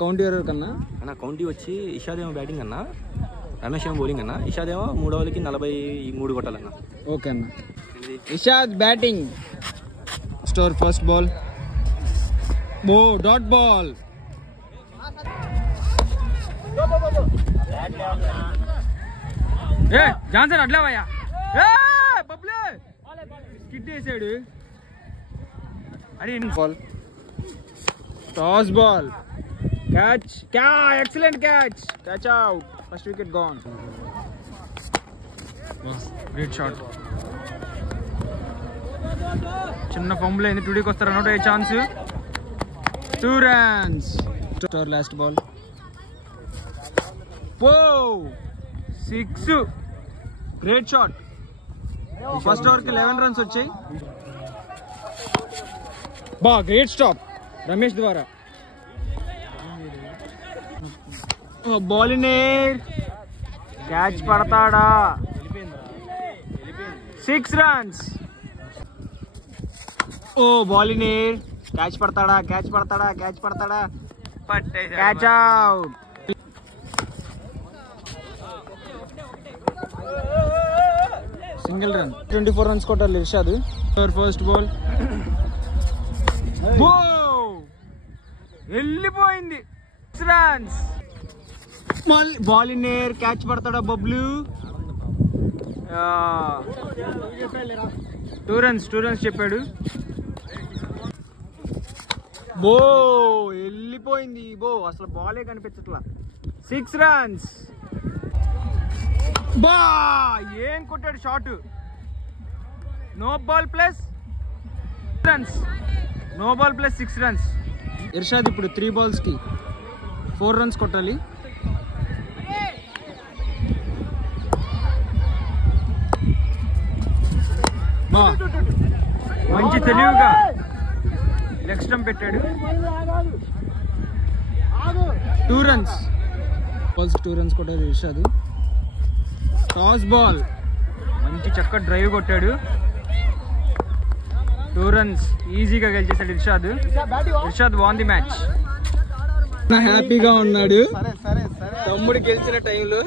County ఎవరు కన్నా అన్న కౌంటీ వచ్చి ఇషాద్ ఏమో బ్యాటింగ్ అన్న, రమేష్ ఏమో బౌలింగ్ అన్న. ఇషాద్ ఏమో 3 ఓవర్లకి 43 కొట్టాలన్న. ఓకే అన్న. ఇషాద్ బ్యాటింగ్. స్టోర్ ఫస్ట్ బాల్. ఓ డాట్ బాల్. ఏ జాన్సన్ అడ్లేవయ్యా. ఏ బబ్లే స్కిడ్ చేసాడు. అరే ball. Toss ball. Catch! Excellent catch! Catch out! First wicket gone. Wow, great shot. చిన్న ఫంబుల్ అయింది. 2Dకి వస్తారు అన్నట్టు. ఏ chance. 2 runs. Score last ball. Whoa! 6. Great shot. First ఓవర్కి 11 runs వచ్చాయి. బా గ్రేట్ స్టాప్ రమేష్ ద్వారా. Ball in air. క్యాచ్ పడతాడా? 6 runs. ఓ బాల్ ఇన్ ఎయిర్. క్యాచ్ పడతాడా? క్యాచ్ పడతాడా? క్యాచ్ పడతాడా? Catch out. Single run. 24 runs కొట్టాలి ఇర్షాద్. First ball. వెళ్ళిపోయింది. 6 runs. Ball in air. Catch పడతాడా బబ్లు? 2 runs చెప్పాడు. బో వెళ్ళిపోయింది. బో అసలు బాలే కనిపించట్లా. 6 runs. బా ఏం కొట్టాడు shot. No ball plus runs. No ball plus 6 runs. Irshad ఇప్పుడు 3 balls కి 4 runs కొట్టాలి. మంచి తెలివిగా లెగ్ స్టంప్ పెట్టాడు. 2 runs. బాల్స్ 2 runs కొట్టాడు ఇర్షాద్. Toss ball. మంచి చక్క డ్రైవ్ కొట్టాడు. 2 runs ఈజీగా గెలిచేశాడు Irshad. Irshad won the match. హ్యాపీగా ఉన్నాడు తమ్ముడు గెలిచిన టైంలో.